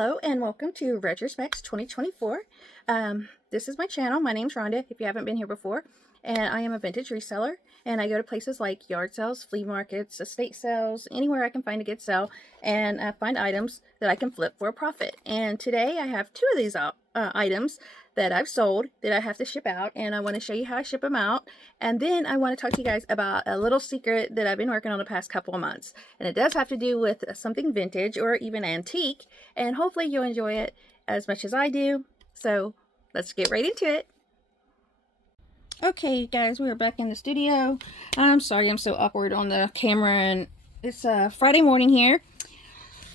Hello and welcome to Retrospecs 2024. This is my channel. My name's Rhonda, if you haven't been here before, and I am a vintage reseller, and I go to places like yard sales, flea markets, estate sales, anywhere I can find a good sale, and find items that I can flip for a profit. And today I have two of these items that I've sold that I have to ship out, and I want to show you how I ship them out. And then I want to talk to you guys about a little secret that I've been working on the past couple of months, and it does have to do with something vintage or even antique, and hopefully you'll enjoy it as much as I do. So let's get right into it. Okay guys, we are back in the studio. I'm sorry I'm so awkward on the camera, and it's Friday morning here.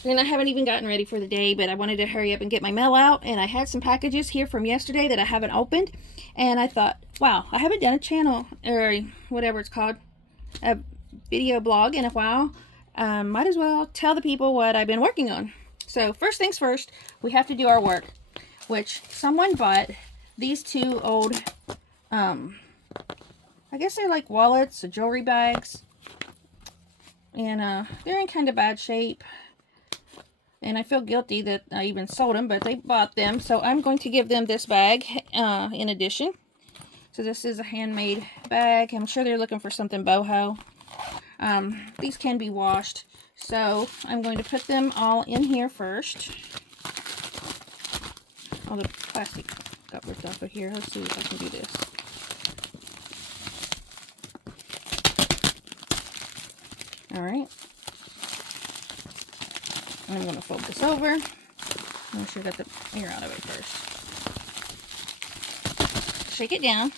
And I haven't even gotten ready for the day, but I wanted to hurry up and get my mail out. And I had some packages here from yesterday that I haven't opened. And I thought, wow, I haven't done a channel, or whatever it's called, a video blog in a while. Might as well tell the people what I've been working on. So first things first, we have to do our work. Which someone bought these two old, I guess they're like wallets or jewelry bags. And they're in kind of bad shape. And I feel guilty that I even sold them, but they bought them. So I'm going to give them this bag in addition. So this is a handmade bag. I'm sure they're looking for something boho. These can be washed. So I'm going to put them all in here first. All the plastic got ripped off of here. Let's see if I can do this. Alright. I'm going to fold this over. Make sure I got the air out of it first. Shake it down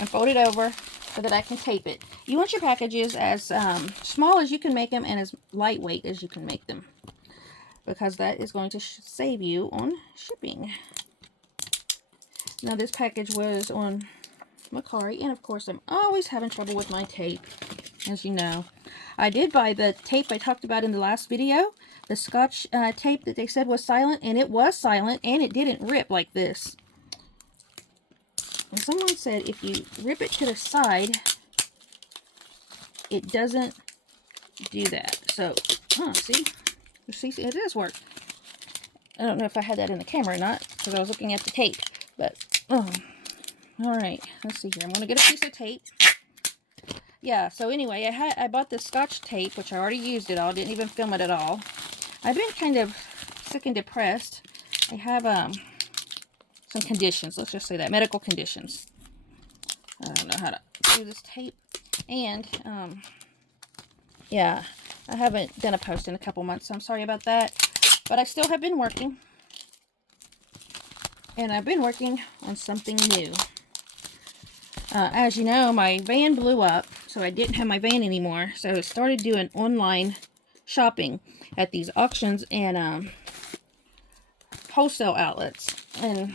and fold it over so that I can tape it. You want your packages as small as you can make them and as lightweight as you can make them, because that is going to save you on shipping. Now this package was on Macari, and of course I'm always having trouble with my tape, as you know. I did buy the tape I talked about in the last video, the Scotch tape that they said was silent, and it was silent, and it didn't rip like this. And someone said if you rip it to the side, it doesn't do that. So, see, it does work. I don't know if I had that in the camera or not, because I was looking at the tape, but, alright, let's see here. I'm going to get a piece of tape. Yeah, so anyway, I bought this Scotch tape, which I already used it all, didn't even film it at all. I've been kind of sick and depressed. I have some conditions, let's just say that, medical conditions. I don't know how to do this tape. And, yeah, I haven't done a post in a couple months, so I'm sorry about that. But I still have been working. And I've been working on something new. As you know, my van blew up, so I didn't have my van anymore. So I started doing online shopping at these auctions and wholesale outlets. And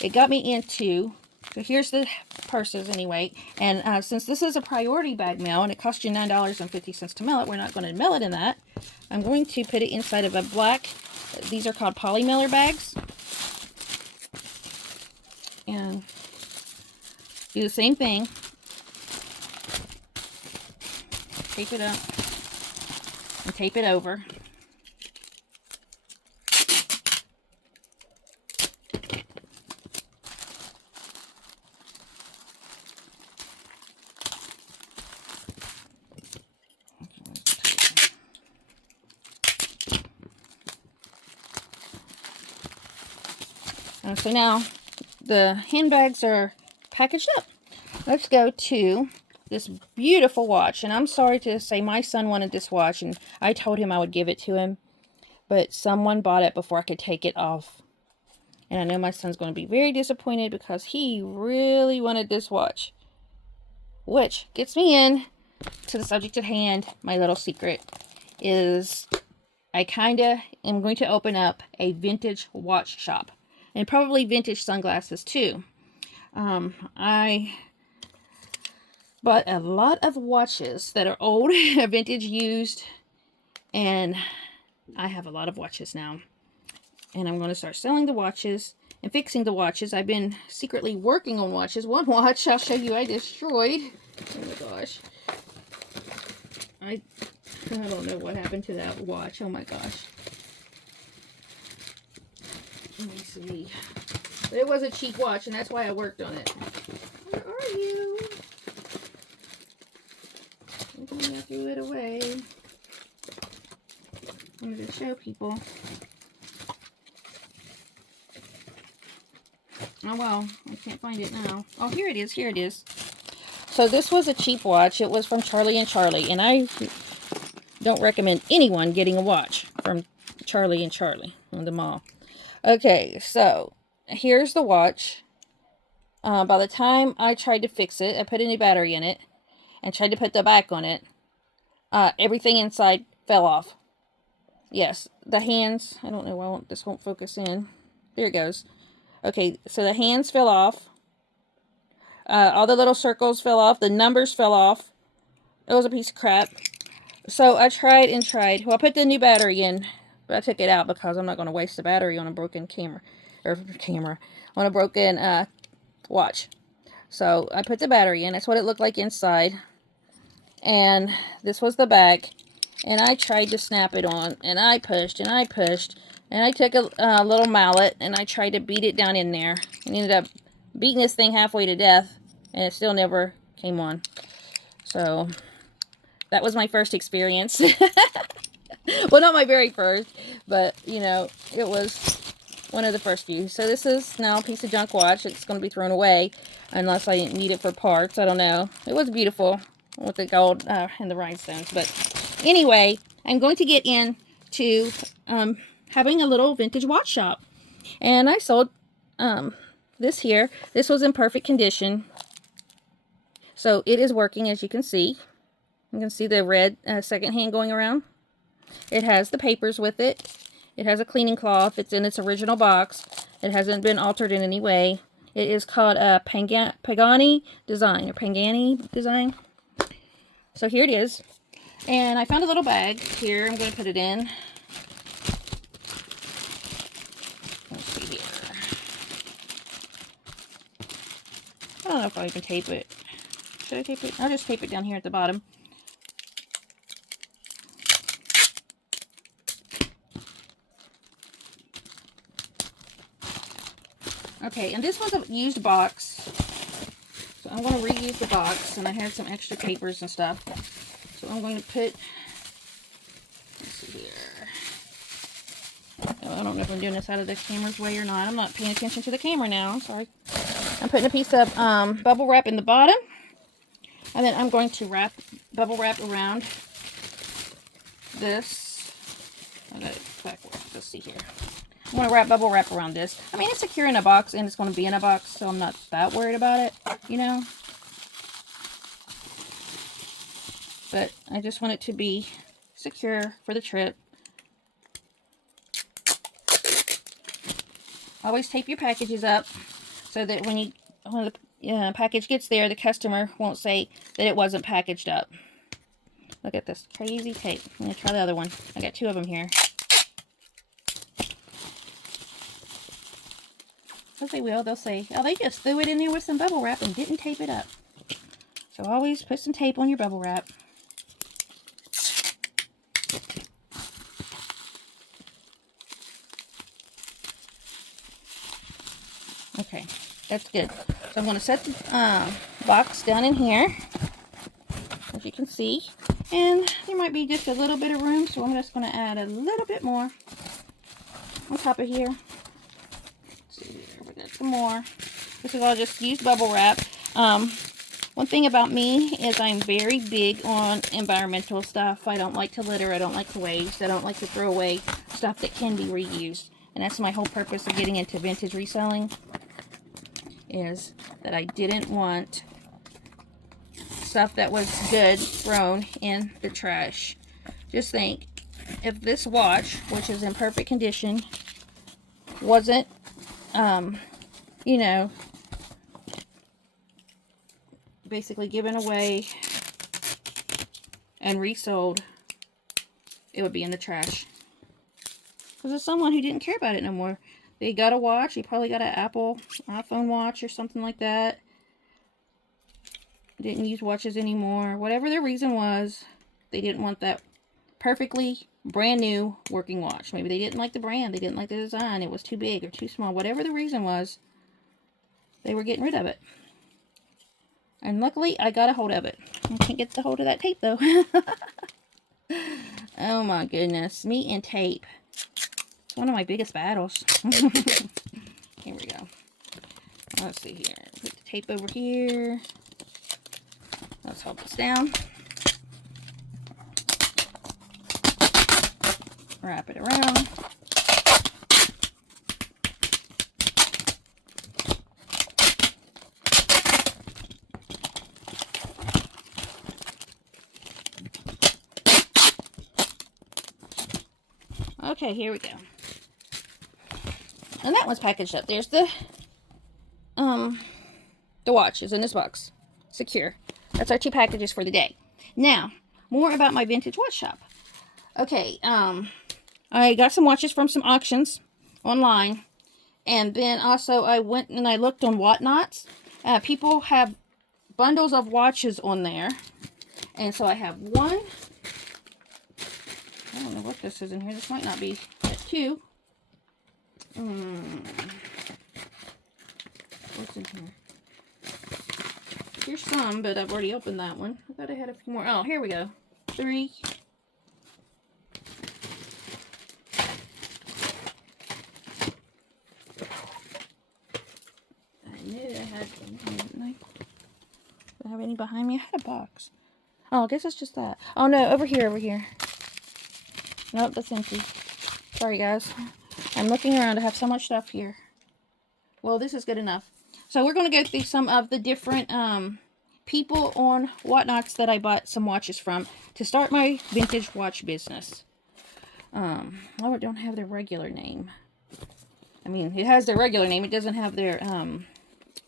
it got me into, so here's the purses anyway. And since this is a priority bag mail and it costs you $9.50 to mail it, we're not going to mail it in that. I'm going to put it inside of a black, these are called poly mailer bags. And do the same thing. Tape it up and tape it over. So now the handbags are packaged up. Let's go to this beautiful watch. And I'm sorry to say my son wanted this watch, and I told him I would give it to him. But someone bought it before I could take it off. And I know my son's going to be very disappointed because he really wanted this watch. Which gets me in to the subject at hand. My little secret is I kind of am going to open up a vintage watch shop. And probably vintage sunglasses too. I bought a lot of watches that are old, vintage used, and I have a lot of watches now. And I'm going to start selling the watches and fixing the watches. I've been secretly working on watches. One watch I'll show you I destroyed. Oh my gosh. I don't know what happened to that watch. Oh my gosh. Let me see. But it was a cheap watch, and that's why I worked on it. Where are you? I threw it away. I wanted to show people. Oh well, I can't find it now. Oh, here it is. Here it is. So this was a cheap watch. It was from Charlie and Charlie, and I don't recommend anyone getting a watch from Charlie and Charlie on the mall. Okay, so here's the watch. By the time I tried to fix it, I put a new battery in it and tried to put the back on it. Everything inside fell off. Yes, the hands, I don't know why this won't focus in. There it goes. Okay, so the hands fell off. All the little circles fell off. The numbers fell off. It was a piece of crap. So I tried and tried. Well, I put the new battery in, but I took it out because I'm not going to waste the battery on a broken on a broken watch. So I put the battery in. That's what it looked like inside. And this was the back. And I tried to snap it on. And I pushed and I pushed. And I took a little mallet and I tried to beat it down in there. And ended up beating this thing halfway to death. And it still never came on. So that was my first experience. Well, not my very first. But, you know, it was one of the first few. So this is now a piece of junk watch. It's going to be thrown away. Unless I need it for parts. I don't know. It was beautiful with the gold and the rhinestones. But anyway, I'm going to get into having a little vintage watch shop. And I sold this here. This was in perfect condition. So it is working, as you can see. You can see the red second hand going around. It has the papers with it. It has a cleaning cloth. It's in its original box. It hasn't been altered in any way. It is called a Pagani design, or Pagani design. So here it is. And I found a little bag here. I'm going to put it in. Let's see here. I don't know if I can tape it. Should I tape it? I'll just tape it down here at the bottom. Okay, and this was a used box. So I'm going to reuse the box, and I had some extra papers and stuff. So I'm going to put, let's see here. Oh, I don't know if I'm doing this out of the camera's way or not. I'm not paying attention to the camera now. I'm sorry. I'm putting a piece of bubble wrap in the bottom. And then I'm going to wrap bubble wrap around this. I got it backwards. Let's see here. I'm going to wrap bubble wrap around this. I mean, it's secure in a box, and it's going to be in a box, so I'm not that worried about it, you know. But I just want it to be secure for the trip. Always tape your packages up so that when the package gets there, the customer won't say that it wasn't packaged up. Look at this crazy tape. I'm going to try the other one. I got two of them here. As they will, they'll say, oh, they just threw it in there with some bubble wrap and didn't tape it up. So always put some tape on your bubble wrap. Okay, that's good. So I'm going to set the box down in here, as you can see. And there might be just a little bit of room, so I'm just going to add a little bit more on top of here. Some more. This is all just used bubble wrap. One thing about me is I'm very big on environmental stuff. I don't like to litter. I don't like to waste. I don't like to throw away stuff that can be reused. And that's my whole purpose of getting into vintage reselling, is that I didn't want stuff that was good thrown in the trash. Just think, if this watch, which is in perfect condition, wasn't you know, basically given away and resold, it would be in the trash. Because there's someone who didn't care about it no more. They got a watch. He probably got an Apple iPhone watch or something like that. Didn't use watches anymore. Whatever their reason was, they didn't want that perfectly brand new working watch. Maybe they didn't like the brand, they didn't like the design, it was too big or too small. Whatever the reason was, they were getting rid of it. And luckily, I got a hold of it. I can't get the hold of that tape, though. Oh my goodness. Me and tape. It's one of my biggest battles. Here we go. Let's see here. Put the tape over here. Let's hold this down. Wrap it around. Okay, here we go. And that one's packaged up. There's the watches in this box. Secure. That's our 2 packages for the day. Now, more about my vintage watch shop. Okay, I got some watches from some auctions online. And then also I went and I looked on Whatnots. People have bundles of watches on there. And so I have one. I don't know what this is in here. This might not be at 2. What's in here? Here's some, but I've already opened that one. I thought I had a few more. Oh, here we go. 3. I knew I had some, didn't I? Do I have any behind me? I had a box. Oh, I guess it's just that. Oh no, over here, over here. Nope, that's empty. Sorry, guys. I'm looking around. I have so much stuff here. Well, this is good enough. So we're going to go through some of the different people on Whatnots that I bought some watches from to start my vintage watch business. Oh, it don't have their regular name. I mean, it has their regular name. It doesn't have their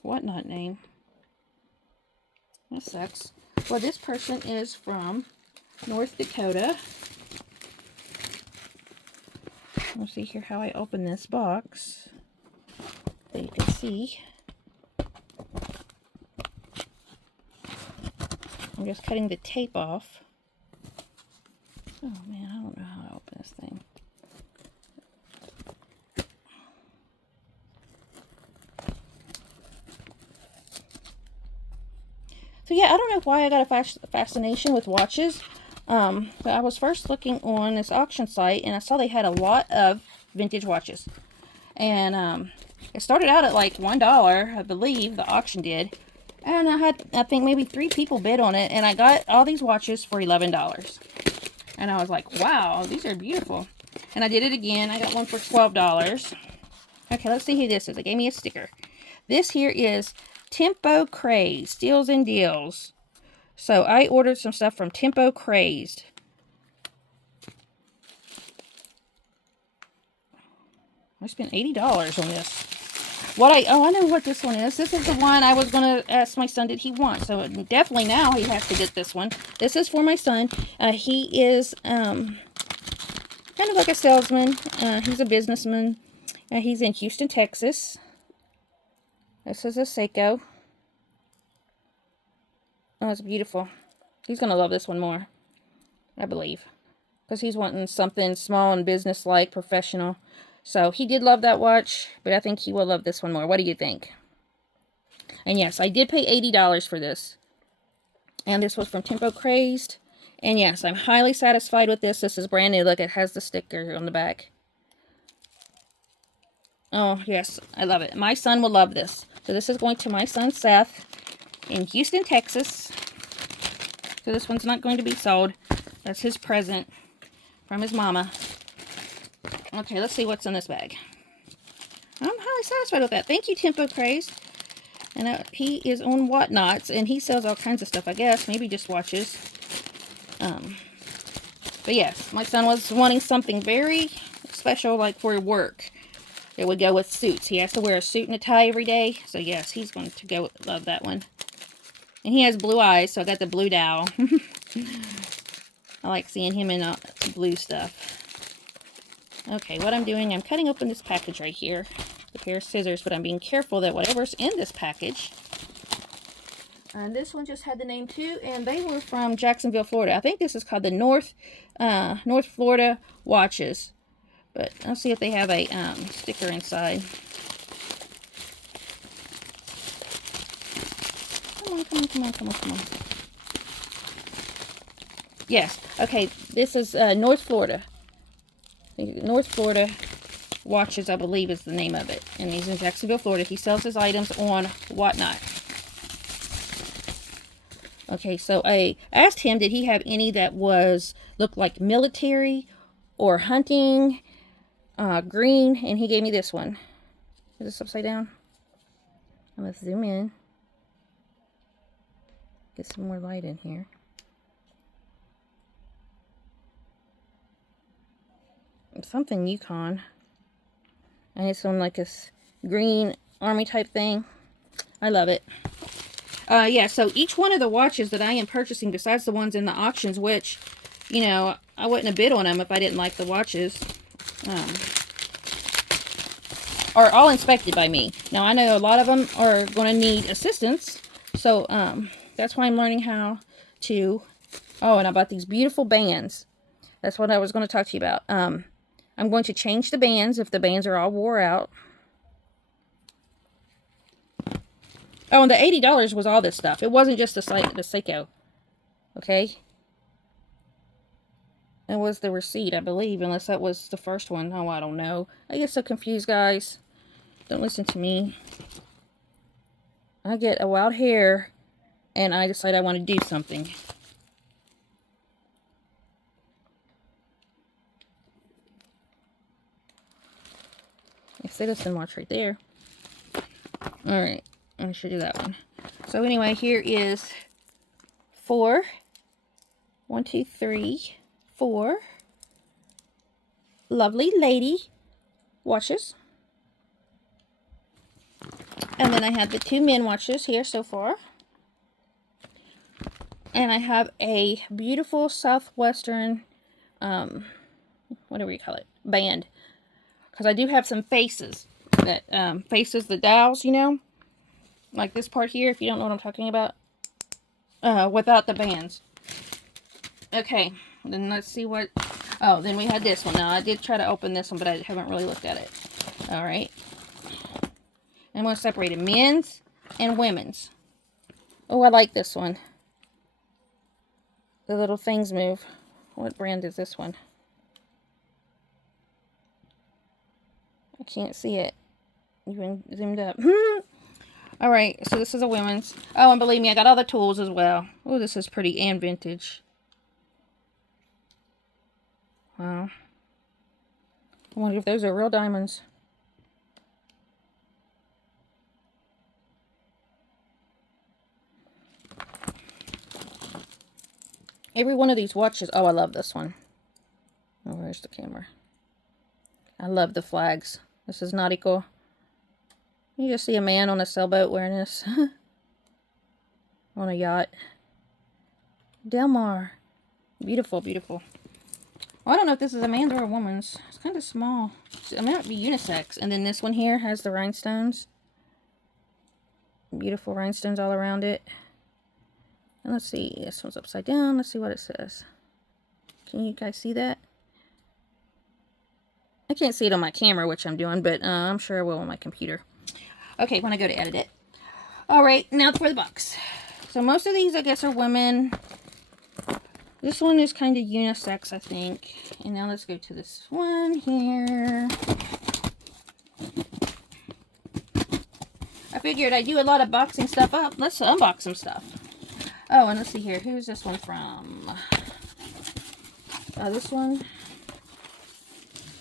Whatnot name. That sucks. Well, this person is from North Dakota. Let's see here how I open this box so you can see. I'm just cutting the tape off. Oh man, I don't know how to open this thing. So yeah, I don't know why I got a fascination with watches. But I was first looking on this auction site and I saw they had a lot of vintage watches. And it started out at like $1, I believe, the auction did. And I think maybe 3 people bid on it, and I got all these watches for $11. And I was like, wow, these are beautiful. And I did it again. I got one for $12. Okay, let's see who this is. They gave me a sticker. This here is Tempo Crazed, Steals and Deals. So I ordered some stuff from Tempo Crazed. I spent $80 on this. I know what this one is. This is the one I was going to ask my son, did he want? So definitely now he has to get this one. This is for my son. He is kind of like a salesman. He's a businessman. He's in Houston, Texas. This is a Seiko. Oh, it's beautiful. He's going to love this one more, I believe. Because he's wanting something small and business-like, professional. So he did love that watch, but I think he will love this one more. What do you think? And yes, I did pay $80 for this. And this was from Tempo Crazed. And yes, I'm highly satisfied with this. This is brand new. Look, it has the sticker on the back. Oh, yes, I love it. My son will love this. So this is going to my son, Seth, in Houston, Texas. So this one's not going to be sold. That's his present from his mama. Okay, let's see what's in this bag. I'm highly satisfied with that. Thank you, Tempo Crazed. And he is on Whatnots, and he sells all kinds of stuff, I guess. Maybe just watches. But yes, my son was wanting something very special, like for work. It would go with suits. He has to wear a suit and a tie every day. So yes, he's going to go love that one. And he has blue eyes, so I got the blue dowel. I like seeing him in blue stuff. Okay, what I'm doing, I'm cutting open this package right here. A pair of scissors, but I'm being careful that whatever's in this package And this one just had the name too, and they were from Jacksonville, Florida. I think this is called the North Florida watches. But I'll see if they have a sticker inside. Come on, come on, come on, come on, come on. Yes. Okay, this is North Florida. North Florida watches, I believe, is the name of it. And he's in Jacksonville, Florida. He sells his items on Whatnot. Okay, so I asked him, did he have any that looked like military or hunting, green, and he gave me this one. Is this upside down? I'm going to zoom in. Get some more light in here. Something Yukon. And it's on like this green army type thing. I love it. Yeah, so each one of the watches that I am purchasing, besides the ones in the auctions, which, you know, I wouldn't have bid on them if I didn't like the watches, are all inspected by me. Now, I know a lot of them are going to need assistance, so that's why I'm learning how to... Oh, and I bought these beautiful bands. That's what I was going to talk to you about. I'm going to change the bands if the bands are all wore out. Oh, and the $80 was all this stuff. It wasn't just the Seiko. Okay? It was the receipt, I believe, unless that was the first one. Oh, I don't know. I get so confused, guys. Don't listen to me. I get a wild hair, and I decide I want to do something. Citizen watch right there. Alright, I should do that one. So anyway, here is 4. 1, 2, 3, 4 lovely lady watches. And then I have the 2 men watches here so far. And I have a beautiful Southwestern, whatever you call it, band. Because I do have some faces that faces the dials, you know, like this part here, if you don't know what I'm talking about, without the bands. Okay, then let's see what... Oh, then we had this one. Now, I did try to open this one, but I haven't really looked at it. All right. I'm going to separate it, men's and women's. Oh, I like this one. The little things move. What brand is this one? I can't see it. Even zoomed up. Alright, so this is a women's. Oh, and believe me, I got all the tools as well. Oh, this is pretty and vintage. Wow. I wonder if those are real diamonds. Every one of these watches. Oh, I love this one. Oh, where's the camera? I love the flags. This is nautical. You just see a man on a sailboat wearing this. On a yacht. Del Mar. Beautiful, beautiful. Well, I don't know if this is a man's or a woman's. It's kind of small. It might be unisex. And then this one here has the rhinestones. Beautiful rhinestones all around it. And let's see. This one's upside down. Let's see what it says. Can you guys see that? I can't see it on my camera, which I'm doing, but I'm sure I will on my computer. Okay, when I go to edit it. Alright, now for the box. So most of these, I guess, are women. This one is kind of unisex, I think. And now let's go to this one here. I figured I do a lot of boxing stuff up. Let's unbox some stuff. Oh, and let's see here. Who's this one from? This one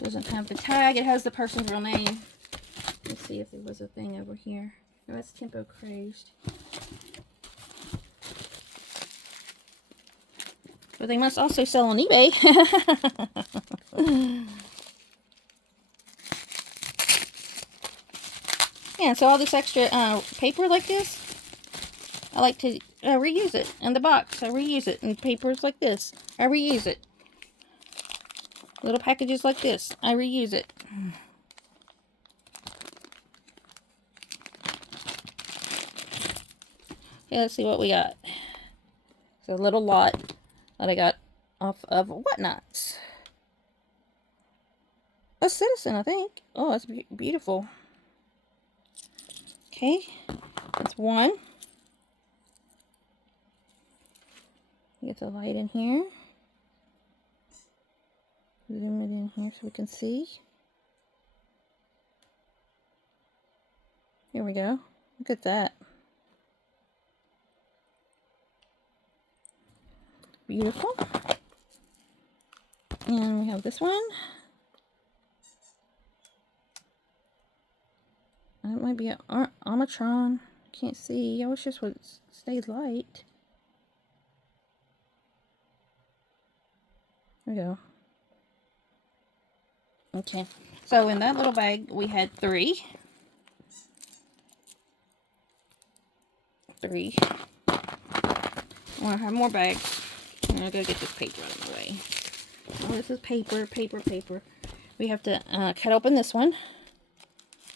doesn't have the tag. It has the person's real name. Let's see if there was a thing over here. Oh, that's Tempo Crazed. But they must also sell on eBay. Yeah, so all this extra paper like this, I like to reuse it. In the box, I reuse it. And papers like this, I reuse it. Little packages like this, I reuse it. Okay, let's see what we got. It's a little lot that I got off of Whatnots. A Citizen, I think. Oh, that's beautiful. Okay, that's one. Get the light in here. Zoom it in here so we can see. Here we go. Look at that. Beautiful. And we have this one. That might be an Omicron. Can't see. I wish this would stay light. There we go. Okay. So in that little bag, we had three. I want to have more bags. I'm going to go get this paper out of my way. Oh, this is paper. We have to cut open this one.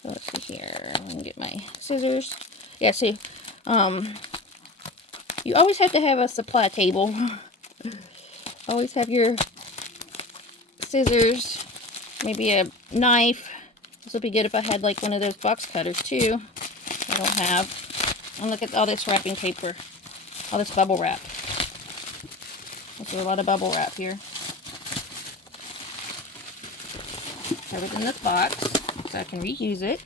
So let's see here. I'm going to get my scissors. Yeah, see, you always have to have a supply table. Always have your scissors, maybe a knife. This would be good if I had like one of those box cutters too. I don't have. And look at all this wrapping paper. All this bubble wrap. There's a lot of bubble wrap here. Have it in this box so I can reuse it.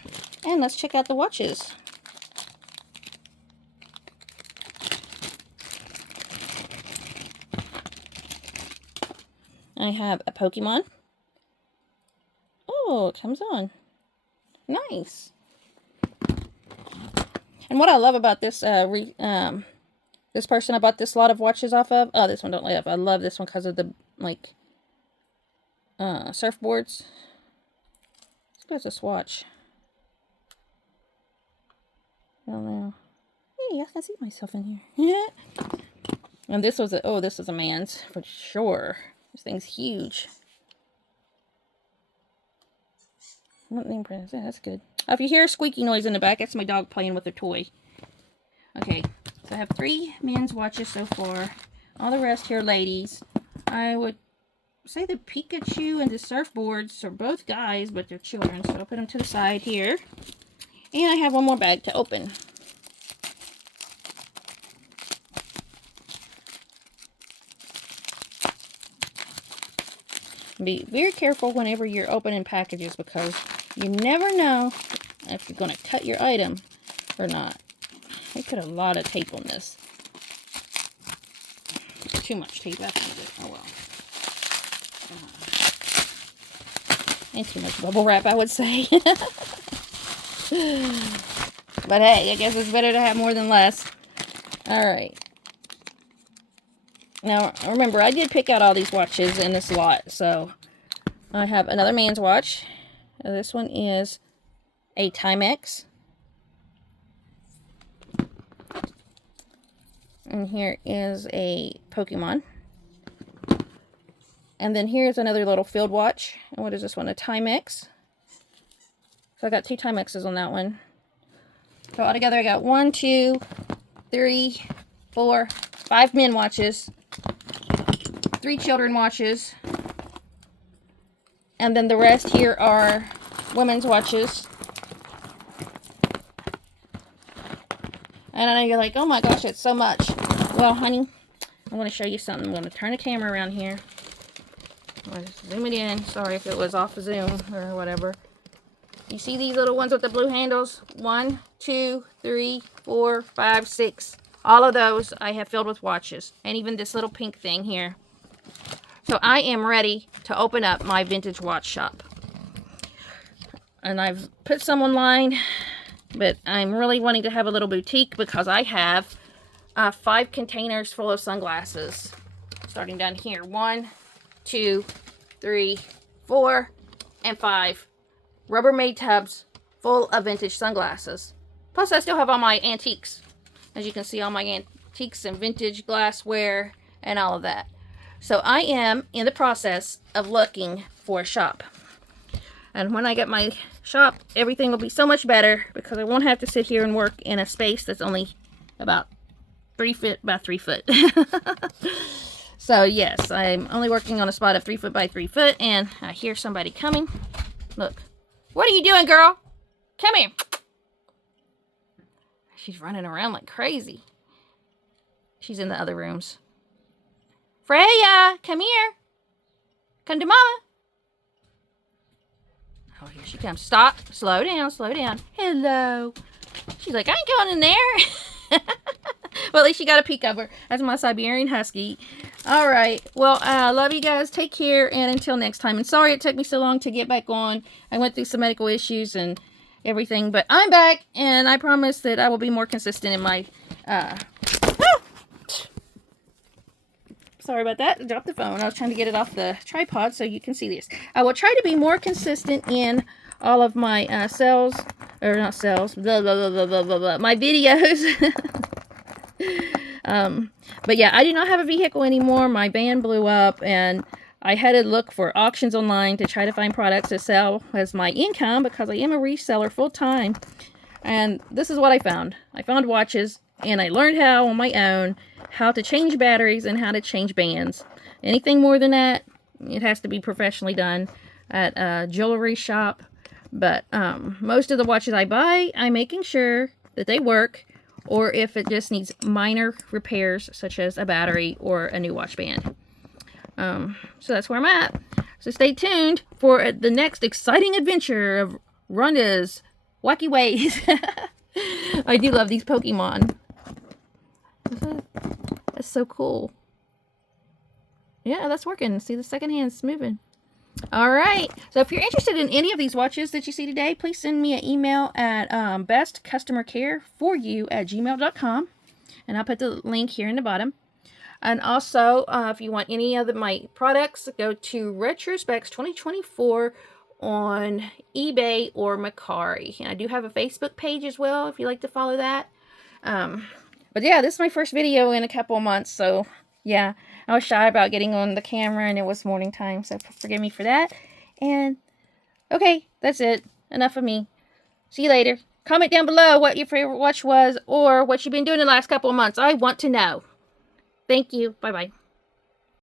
And let's check out the watches. I have a Pokemon. Oh, it comes on. Nice. And what I love about this this person I bought this lot of watches off of. Oh, this one don't light up. I love this one because of the like surfboards. Let's go to swatch. I don't know. Hey, I can see myself in here. Yeah. And this was this is a man's for sure. This thing's huge. What name brand is that? That's good. If you hear a squeaky noise in the back, that's my dog playing with a toy. Okay, so I have 3 men's watches so far. All the rest here, ladies. I would say the Pikachu and the surfboards are both guys, but they're children, so I'll put them to the side here. And I have one more bag to open. Be very careful whenever you're opening packages because you never know if you're going to cut your item or not. I put a lot of tape on this. Too much tape. That's not good. Oh well. And too much bubble wrap, I would say. But hey, I guess it's better to have more than less. Alright. Now, remember, I did pick out all these watches in this lot. So, I have another man's watch. This one is a Timex. And here is a Pokemon. And then here's another little field watch. And what is this one? A Timex. So I got 2 Timexes on that one. So altogether I got 1, 2, 3, 4, 5 men watches. 3 children watches. And then the rest here are women's watches. And I know you're like, oh my gosh, it's so much. Well, honey, I'm going to show you something. I'm going to turn the camera around here. I'm going to zoom it in. Sorry if it was off zoom or whatever. You see these little ones with the blue handles? 1, 2, 3, 4, 5, 6. All of those I have filled with watches. And even this little pink thing here. So I am ready to open up my vintage watch shop. And I've put some online. But I'm really wanting to have a little boutique because I have 5 containers full of sunglasses. Starting down here. 1, 2, 3, 4, and 5. Rubbermaid tubs full of vintage sunglasses. Plus I still have all my antiques. As you can see, all my antiques and vintage glassware and all of that. So I am in the process of looking for a shop. And when I get my shop, everything will be so much better because I won't have to sit here and work in a space that's only about 3 foot by 3 foot. So yes, I'm only working on a spot of 3 foot by 3 foot, and I hear somebody coming. Look. What are you doing, girl? Come here. She's running around like crazy. She's in the other rooms. Freya, come here. Come to Mama. Oh, here she comes. Stop. Slow down. Slow down. Hello. She's like, I ain't going in there. Well, at least you got a peek of her. That's my Siberian Husky. All right. Well, I love you guys. Take care. And until next time. And sorry it took me so long to get back on. I went through some medical issues and everything. But I'm back. And I promise that I will be more consistent in my... Sorry about that. I dropped the phone. I was trying to get it off the tripod so you can see this. I will try to be more consistent in all of my blah, blah, blah, blah, blah, blah, my videos. But yeah, I do not have a vehicle anymore. My van blew up, and I had to look for auctions online to try to find products to sell as my income, because I am a reseller full-time. And this is what I found. I found watches, and I learned how on my own how to change batteries and how to change bands. Anything more than that, it has to be professionally done at a jewelry shop. But most of the watches I buy, I'm making sure that they work, or if it just needs minor repairs, such as a battery or a new watch band. So that's where I'm at. So stay tuned for the next exciting adventure of Rhonda's wacky ways. I do love these Pokemon. That's so cool. Yeah, that's working. See, the second hand's moving. Alright, so if you're interested in any of these watches that you see today, please send me an email at bestcustomercareforyou@gmail.com, and I'll put the link here in the bottom. And also, if you want any of my products, go to Retrospecs 2024 on eBay or Mercari. And I do have a Facebook page as well, if you like to follow that. But yeah, this is my first video in a couple of months, so yeah, I was shy about getting on the camera, and it was morning time, so forgive me for that. And, okay, that's it. Enough of me. See you later. Comment down below what your favorite watch was, or what you've been doing the last couple of months. I want to know. Thank you. Bye-bye.